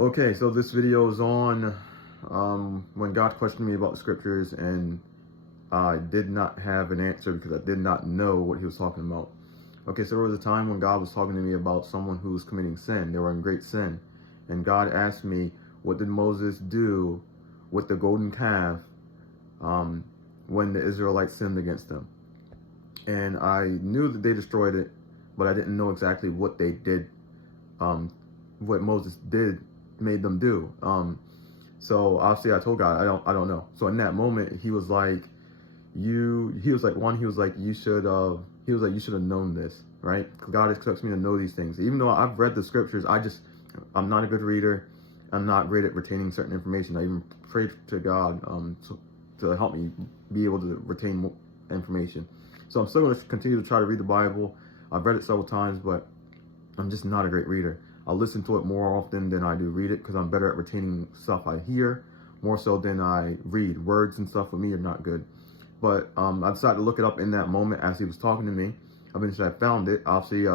Okay, so this video is on when God questioned me about the scriptures and I did not have an answer because I did not know what he was talking about. Okay, so there was a time when God was talking to me about someone who was committing sin. They were in great sin. And God asked me, what did Moses do with the golden calf when the Israelites sinned against them? And I knew that they destroyed it, but I didn't know exactly what they did, what Moses made them do. So obviously I told God, I don't know. So in that moment, he was like, you should have known this, right? Because God expects me to know these things. Even though I've read the scriptures, I'm not a good reader. I'm not great at retaining certain information. I even prayed to God to help me be able to retain information. So I'm still going to continue to try to read the Bible. I've read it several times, but I'm just not a great reader. I'll listen to it more often than I do read it because I'm better at retaining stuff I hear more so than I read. Words and stuff with me are not good. But I decided to look it up in that moment as he was talking to me. Eventually I found it. Obviously,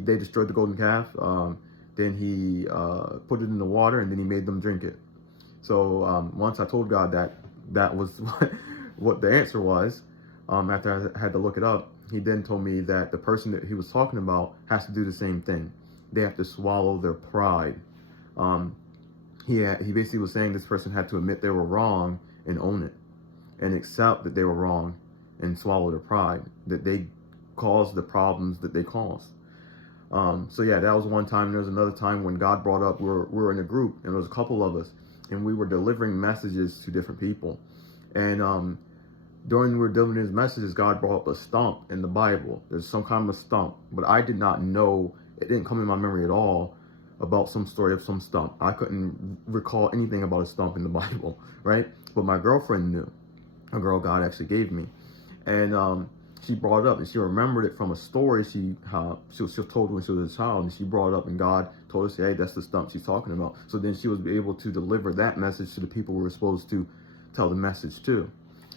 they destroyed the golden calf. Then he put it in the water and then he made them drink it. So once I told God that was what the answer was, after I had to look it up, he then told me that the person that he was talking about has to do the same thing. They have to swallow their pride. He basically was saying this person had to admit they were wrong and own it and accept that they were wrong and swallow their pride, that they caused the problems that they caused. So yeah, that was one time. There was another time when God brought up, we were in a group and there was a couple of us and we were delivering messages to different people. And during we were delivering these messages, God brought up a stump in the Bible. There's some kind of a stump, but I did not know, it didn't come in my memory at all about some story of some stump. I couldn't recall anything about a stump in the Bible, right? But my girlfriend knew, a girl God actually gave me. And she brought it up and she remembered it from a story she was told when she was a child, and she brought it up and God told her, hey, that's the stump she's talking about. So then she was able to deliver that message to the people we were supposed to tell the message to.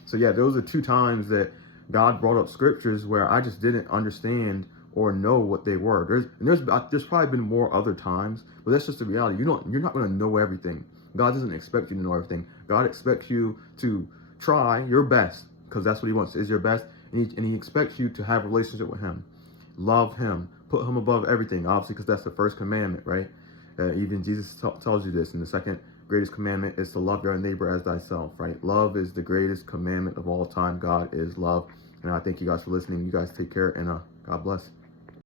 So yeah, those are two times that God brought up scriptures where I just didn't understand or know what they were. There's probably been more other times, but that's just the reality. You're not going to know everything. God doesn't expect you to know everything. God expects you to try your best, because that's what he wants, is your best. And he expects you to have a relationship with him. Love him. Put him above everything, obviously, because that's the first commandment, right? Even Jesus tells you this. And the second greatest commandment is to love your neighbor as thyself, right? Love is the greatest commandment of all time. God is love. And I thank you guys for listening. You guys take care, and God bless.